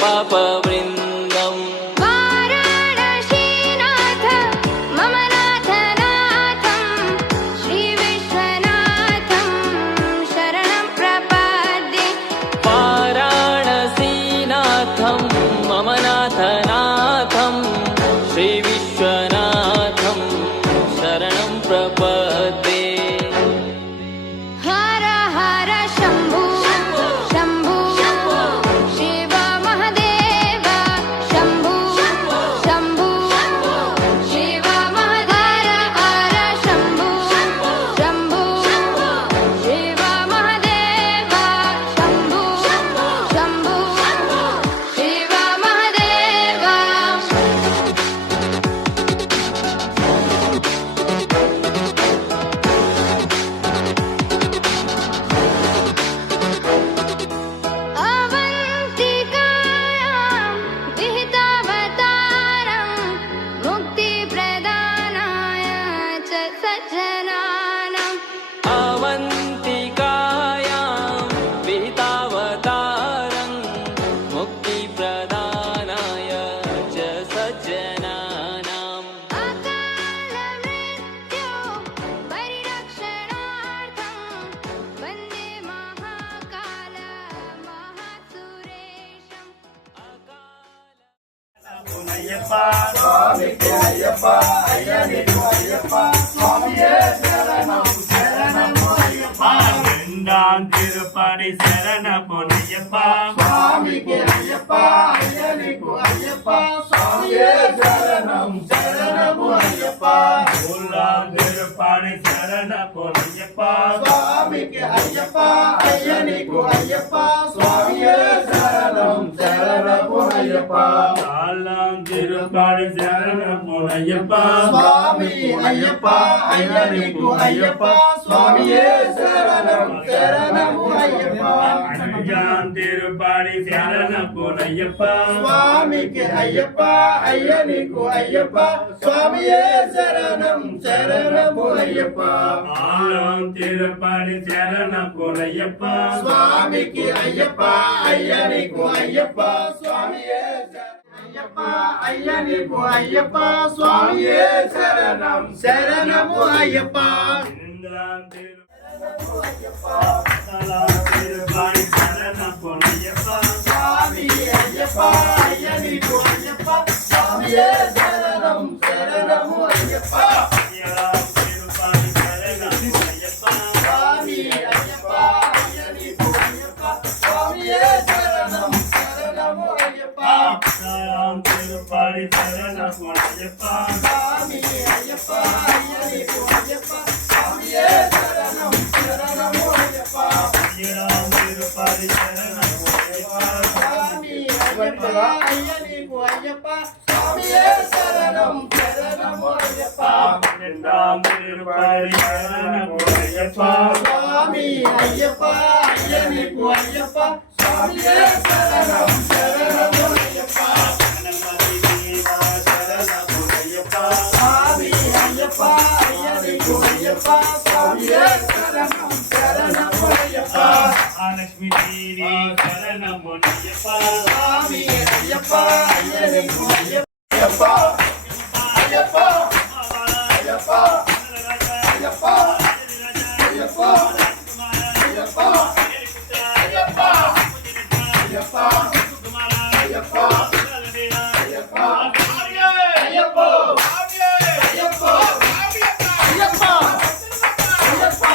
पापवृन्दम् वाराणसीनाथ मम नाथनाथं श्रीविश्वनाथं शरणं प्रपद्ये। वाराणसीनाथं मम नाथनाथं श्रीविश्वनाथं शरणं प्रपद्ये। हर हर शम्भु शम्भु शिव महदेव शम्भु शम्भु शिव महदेव। हर शम्भु शम्भु शिव महदेव शम्भु शम्भु शिव महदेव। अवन्तिकायां विहितावतारं मुक्तिप्रदानाय च सज्जनानाम्। अवन्तिकायां विहितावतारं मुक्तिप्रदानाय च सज्जनानाम्। अकालमृत्यो परिरक्षणार्थं वन्दे महाकाल महासुरेशम्। திருப்படி சரண பொன்னையப்பா சுவாமிக்கு ஐயப்பா ஐயனுக்கு ஐயப்பா சுவாமியே சரணம் சரணமு ஐயப்பா உள்ளாம் திருப்படி சரண பொன்னையப்பா சுவாமிக்கு ஐயப்பா ஐயனுக்கு ஐயப்பா சுவாமியே சரணம் சரணமு ஐயப்பா நாலாம் திருப்படி சரண பொன்னையப்பா சுவாமி ஐயப்பா ஐயனுக்கு ஐயப்பா சுவாமியே சரணம் சரணமு ஐயப்பா அஞ்சாம் திருப்படி சரண பொன்னையப்பா சுவாமிக்கு ஐயப்பா ஐயனுக்கு ஐயப்பா சுவாமியே சரணம் சரணமு ஐயப்பா ஆறாம் திருப்படி சரண பொன்னையப்பா சுவாமிக்கு ஐயப்பா ஐயனுக்கு ஐயப்பா சுவாமியே ஐயப்பா ஐயனுக்கு ஐயப்பா சுவாமியே சரணம் சரணமு ஐயப்பா ஐந்தாம் திருப்படி சரண பொன்னையப்பா சுவாமி ஐயப்பா ஐயனுக்கு ஐயப்பா சுவாமியே சரணம் சரணமு ஐயப்பா ஏழாம் திருப்படி சரண பொன்னையப்பா சுவாமி ஐயப்பா ஐயனுக்கு ஐயப்பா சுவாமியே சரணம் சரணமு ஐயப்பா ஆறாம் திருப்படி சரண பொன்னையப்பா சுவாமி ஐயப்பா ஐயனுக்கு ஐயப்பா சுவாமியே சரணம் சரணமு ஐயப்பா ஏழாம் திருப்படி சரண பொன்னையப்பா சுவாமி ஐயப்பா ஐயனுக்கு ஐயப்பா சுவாமியே சரணம் சரணமு ஐயப்பா இரண்டாம் திருப்படி சரண பொன்னையப்பா சுவாமி ஐயப்பா ஐயனுக்கு ஐயப்பா சுவாமியே சரணம் சரணமு ஐயப்பா கணபதி தேவா சரண பொன்னையப்பா சுவாமி ஐயப்பா ஐயனுக்கு ஐயப்பா சுவாமியே சரணம் சரணமு ஐயப்பா மகாலட்சுமி தேவி சரண பொன்னையப்பா சுவாமி ஐயப்பா ஐயனுக்கு ஐயப்பா ஐயப்பா ஐயப்பா ஐயப்பா ஐயப்பா ஐயப்பா ஐயப்பா ஐயப்பா ஐயப்பா ஐயப்பா ஐயப்பா ஐயப்பா ஐயப்பா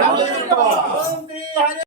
రామచంద్ర